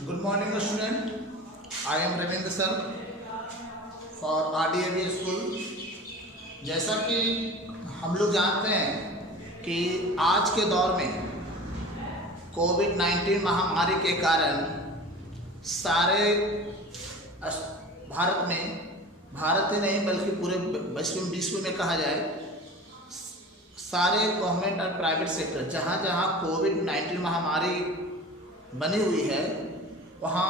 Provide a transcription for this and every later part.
Good morning, student. I am Ravindra sir for RDAV school. जैसा कि हम लोग जानते हैं कि आज के दौर में कोविड-19 महामारी के कारण सारे भारत ही नहीं बल्कि पूरे विश्व में कहा जाए सारे गवर्नमेंट और प्राइवेट सेक्टर जहाँ जहाँ कोविड-19 महामारी बनी हुई है वहाँ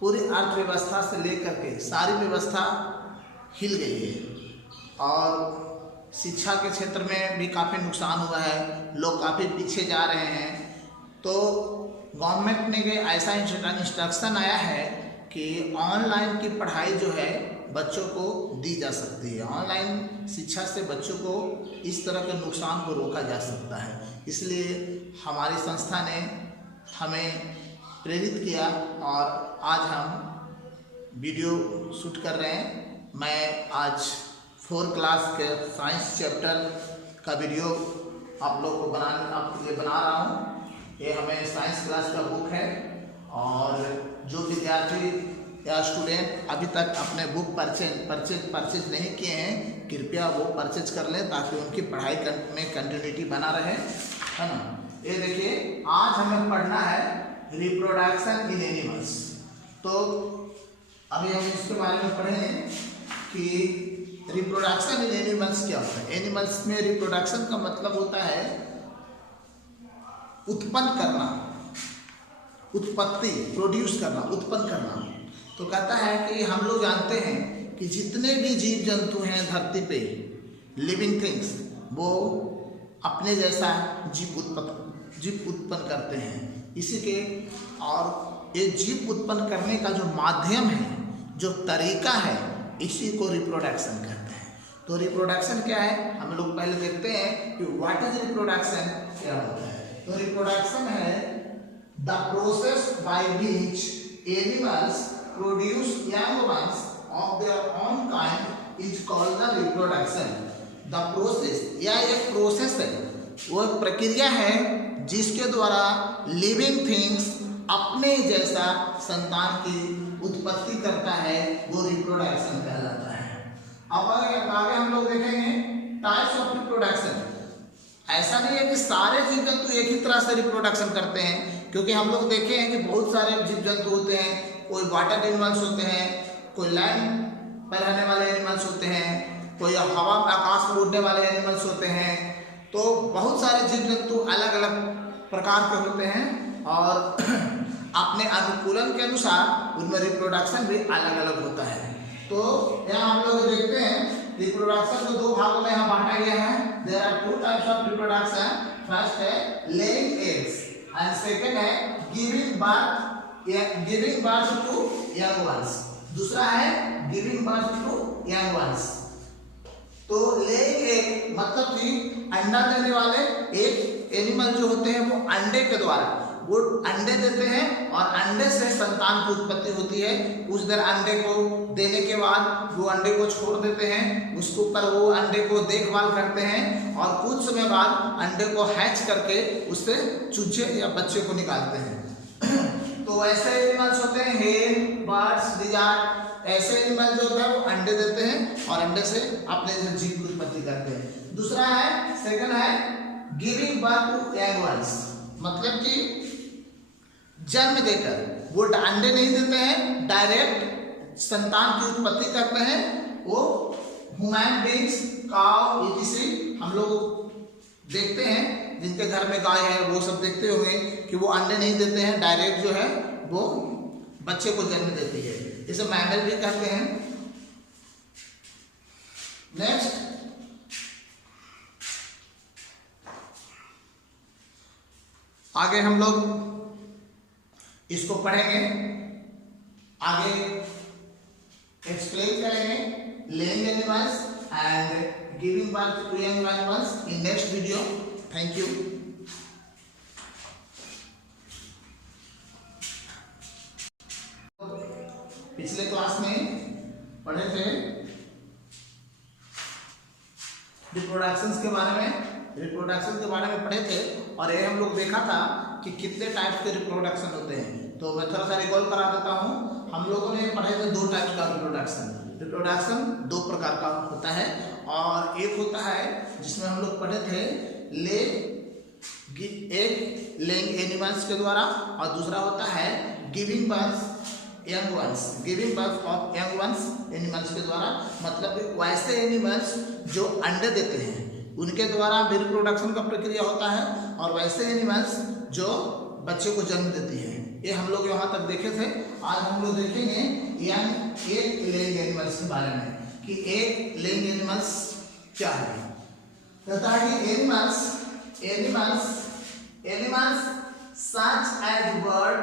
पूरी अर्थव्यवस्था से लेकर के सारी व्यवस्था हिल गई है और शिक्षा के क्षेत्र में भी काफ़ी नुकसान हुआ है। लोग काफ़ी पीछे जा रहे हैं। तो गवर्नमेंट ने के ऐसा इंस्ट्रक्शन आया है कि ऑनलाइन की पढ़ाई जो है बच्चों को दी जा सकती है। ऑनलाइन शिक्षा से बच्चों को इस तरह के नुकसान को रोका जा सकता है। इसलिए हमारी संस्था ने हमें प्रेरित किया और आज हम वीडियो शूट कर रहे हैं। मैं आज 4th क्लास के साइंस चैप्टर का वीडियो आप लोग को आपके लिए बना रहा हूँ। ये हमें साइंस क्लास का बुक है और जो विद्यार्थी या स्टूडेंट अभी तक अपने बुक परचेज नहीं किए हैं कृपया वो परचेज कर लें ताकि उनकी पढ़ाई में कंटिन्यूटी बना रहे, है ना। ये देखिए आज हमें पढ़ना है रिप्रोडक्शन इन एनिमल्स। तो अभी हम इसके बारे में पढ़ेंगे कि रिप्रोडक्शन इन एनिमल्स क्या होता है। एनिमल्स में रिप्रोडक्शन का मतलब होता है उत्पन्न करना, उत्पत्ति, प्रोड्यूस करना, उत्पन्न करना। तो कहता है कि हम लोग जानते हैं कि जितने भी जीव जंतु हैं धरती पे लिविंग थिंग्स वो अपने जैसा जीव उत्पन्न करते हैं। इसी के और ये जीव उत्पन्न करने का जो माध्यम है, जो तरीका है, इसी को रिप्रोडक्शन कहते हैं। तो रिप्रोडक्शन क्या है हम लोग पहले देखते हैं कि व्हाट इज रिप्रोडक्शन, क्या होता है। तो रिप्रोडक्शन है the process by which animals produce young ones of their own kind is called the reproduction. The process या एक प्रोसेस है, वो प्रक्रिया है जिसके द्वारा लिविंग थिंग्स अपने जैसा संतान की उत्पत्ति करता है, वो रिप्रोडक्शन कहलाता है। अब आगे हम लोग देखेंगे टाइप्स ऑफ रिप्रोडक्शन। ऐसा नहीं है कि सारे जीव जंतु एक ही तरह से रिप्रोडक्शन करते हैं, क्योंकि हम लोग देखे हैं कि बहुत सारे जीव जंतु होते हैं। कोई वाटर एनिमल्स होते हैं, कोई लैंड पर रहने वाले एनिमल्स होते हैं, कोई हवा में आकाश में उड़ने वाले एनिमल्स होते हैं। तो बहुत सारे जीव जंतु अलग अलग प्रकार के होते हैं और अपने अनुकूलन के अनुसार उनमें रिप्रोडक्शन भी अलग अलग होता है। तो यहाँ हम लोग देखते हैं रिप्रोडक्शन को दो भागों में यहाँ बांटा गया है। There are 2 types of reproduction. First है लेइंग एग्स एंड सेकंड है giving birth to young ones. दूसरा है giving birth to young ones. तो लेइंग एग मतलब कि अंडा देने वाले एक एनिमल जो होते हैं वो अंडे के द्वारा वो अंडे देते हैं और अंडे से संतान की उत्पत्ति होती है। कुछ देर अंडे को देने के बाद वो अंडे को छोड़ देते हैं, उसके ऊपर वो अंडे को देखभाल करते हैं और कुछ समय बाद अंडे को हैच करके उससे चूजे या बच्चे को निकालते हैं। तो ऐसे एनिमल्स होते हैं हेन, बर्ड्स, लिजार्ड। ऐसे एनिमल जो होता है वो अंडे देते हैं और अंडे से अपने जीव की उत्पत्ति करते हैं। दूसरा है सेकंड है giving birth to young ones, मतलब कि जन्म देकर वो अंडे नहीं देते हैं, डायरेक्ट संतान की उत्पत्ति करते हैं। वो ह्यूमन बीइंग्स, काऊ, इत्यादि हम लोग देखते हैं जिनके घर में गाय है वो सब देखते होंगे कि वो अंडे नहीं देते हैं, डायरेक्ट जो है वो बच्चे को जन्म देती है। इसे मैमल भी कहते हैं। नेक्स्ट आगे हम लोग इसको पढ़ेंगे, आगे एक्सप्लेन करेंगे laying animals and giving birth to young animals in next video. Thank you. पिछले क्लास में पढ़े थे रिप्रोडक्शन के बारे में पढ़े थे और ये हम लोग देखा था कि कितने टाइप के रिप्रोडक्शन होते हैं। तो मैं थोड़ा सा रिकॉल करा देता हूँ। हम लोगों ने पढ़े थे 2 टाइप्स का रिप्रोडक्शन। रिप्रोडक्शन 2 प्रकार का होता है, और एक होता है जिसमें हम लोग पढ़े थे एक लेइंग एनिमल्स के द्वारा, और दूसरा होता है giving birth young ones, giving birth of young ones animals के द्वारा। मतलब वैसे एनिमल्स जो अंडे देते हैं उनके द्वारा भी रिप्रोडक्शन का प्रक्रिया होता है, और वैसे एनिमल्स जो बच्चे को जन्म देती है। ये हम लोग यहाँ तक देखे थे। आज हम लोग देखेंगे एक लेइंग एनिमल्स के बारे में कि एक लेइंग एनिमल्स क्या है। कहता है कि animals such as bird,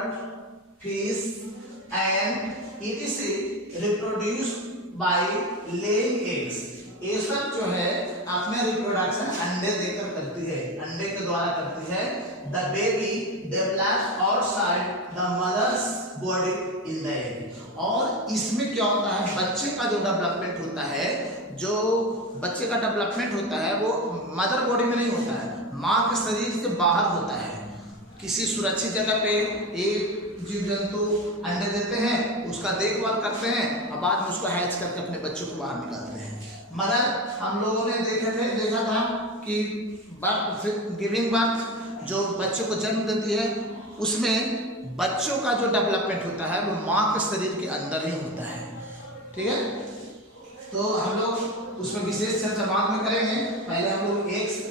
fish and etc reproduce by laying eggs। ये सब जो है अपने रिप्रोडक्शन अंडे देकर करती है, अंडे के द्वारा करती है। The baby develops outside the mother's body in the egg. और इसमें क्या होता है, बच्चे का जो डेवलपमेंट होता है, जो बच्चे का डेवलपमेंट होता है वो मदर बॉडी में नहीं होता है, माँ के शरीर से बाहर होता है। किसी सुरक्षित जगह पे एक जीव जंतु अंडे देते हैं, उसका देखभाल करते हैं, और बाद में उसको हैच करके अपने बच्चों को बाहर निकालते हैं। मगर हम लोगों ने देखा था कि गिविंग बर्थ जो बच्चे को जन्म देती है, उसमें बच्चों का जो डेवलपमेंट होता है वो माँ के शरीर के अंदर ही होता है। ठीक है, तो हम लोग उसमें विशेष चर्चा बाद में करेंगे। पहले हम लोग एक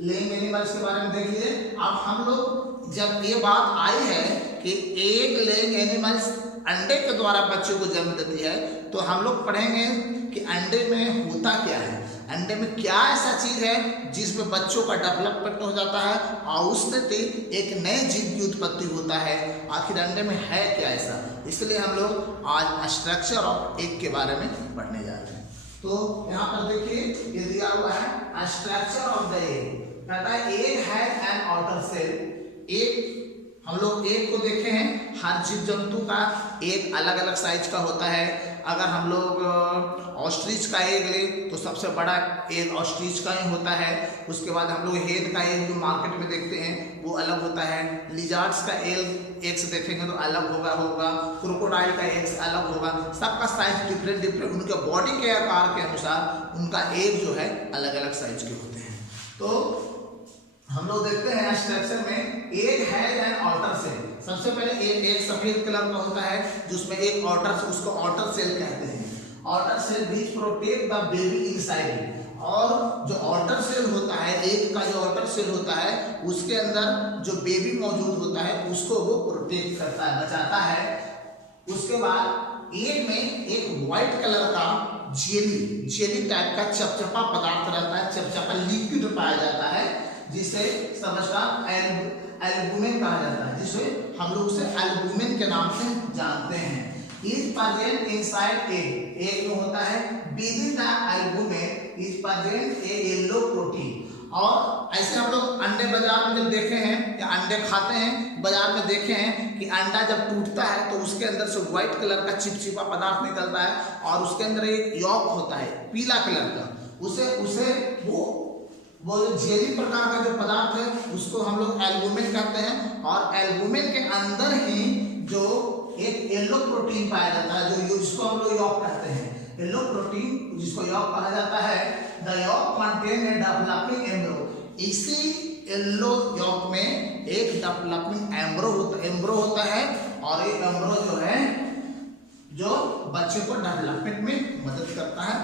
लेइंग एनिमल्स के बारे में देख लिए। अब हम लोग जब ये बात आई है कि एक लेइंग एनिमल्स अंडे के द्वारा बच्चे को जन्म देती है, तो हम लोग पढ़ेंगे कि अंडे में होता क्या है, अंडे में क्या ऐसा चीज है जिसमें बच्चों का डेवलपमेंट हो जाता है और उससे एक नए जीव की उत्पत्ति होता है। आखिर अंडे में है क्या ऐसा, इसलिए हम लोग आज स्ट्रक्चर ऑफ एग के बारे में पढ़ने जा रहे हैं। तो यहाँ पर देखिए ये दिया हुआ है स्ट्रक्चर ऑफ द एग। कहता है egg has an outer shell. एक हम लोग एग को देखे हैं, हर जीव जंतु का एग अलग अलग साइज का होता है। अगर हम लोग ऑस्ट्रिच का एग ले तो सबसे बड़ा एग ऑस्ट्रिच का ही होता है। उसके बाद हम लोग हेन का एग जो मार्केट में देखते हैं वो अलग होता है। लिजार्ड्स का एग से देखेंगे तो अलग होगा, क्रोकोडाइल का एग से अलग होगा। सबका साइज डिफरेंट, उनके बॉडी के आकार के अनुसार उनका एग जो है अलग अलग साइज के होते हैं। तो हम लोग देखते हैं स्ट्रक्चर में egg has an outer shell. सबसे पहले एक सफेद कलर का होता है जिसमें एक उसको आउटर सेल कहते हैं। Outer shell which protect the baby inside. और जो आउटर सेल होता है, एग का जो आउटर सेल होता है, उसके अंदर जो बेबी मौजूद होता है उसको वो प्रोटेक्ट करता है, बचाता है। उसके बाद एग में एक व्हाइट कलर का जेली टाइप का चपचपा पदार्थ रहता है, चपचपा लिक्विड पाया जाता है, जिसे समझकर एल्बुमिन कहा जाता है, जिसे हम लोग उसे एल्बुमिन के नाम से जानते हैं। इज प्रेजेंट इनसाइड एग में होता है। Within the albumin is present A yellow protein. और ऐसे हम लोग अंडे बाजार में जब देखे हैं या अंडे खाते हैं, बाजार में देखे हैं कि अंडा जब टूटता है तो उसके अंदर से व्हाइट कलर का चिपचिपा पदार्थ निकलता है, और उसके अंदर एक यॉक होता है पीला कलर का। उसे वो जेली प्रकार का जो पदार्थ है उसको हम लोग एल्बुमिन कहते हैं। और एल्बुमिन के अंदर ही जो एक येलो प्रोटीन पाया जाता है, जो जिसको हम लोग यॉक कहते हैं, येलो प्रोटीन जिसको यॉक कहा जाता है। The yolk contain a developing embryo. इसी येलो यॉक में एक डेवलपिंग एम्ब्रो होता है, और ये एम्ब्रो जो है जो बच्चे को डेवलपमेंट में मदद करता है।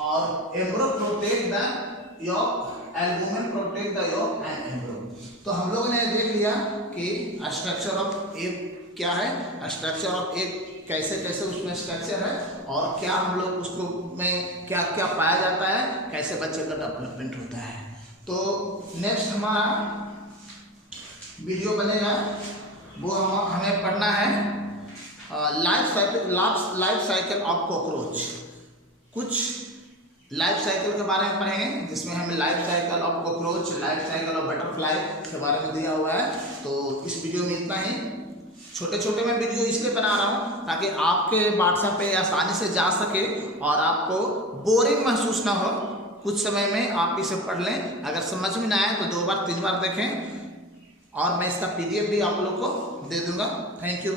और embryo protect the yolk, albumin protect the yolk and embryo. तो हम लोगों ने देख लिया कि स्ट्रक्चर ऑफ एग क्या है, स्ट्रक्चर ऑफ एग कैसे कैसे उसमें स्ट्रक्चर है, और क्या हम लोग उसको में क्या क्या पाया जाता है, कैसे बच्चे का डेवलपमेंट होता है। तो नेक्स्ट हमारा वीडियो बनेगा, वो हमें पढ़ना है लाइफ साइकिल ऑफ कॉकरोच। कुछ लाइफ साइकिल के बारे में पढ़ेंगे, जिसमें हमें life cycle of cockroach, life cycle of butterfly के बारे में दिया हुआ है। तो इस वीडियो में इतना ही। छोटे छोटे मैं वीडियो इसलिए बना रहा हूँ ताकि आपके व्हाट्सएप पे आसानी से जा सके और आपको बोरिंग महसूस ना हो। कुछ समय में आप इसे पढ़ लें, अगर समझ में ना आए तो 2 बार 3 बार देखें, और मैं इसका PDF भी आप लोग को दे दूंगा। Thank you.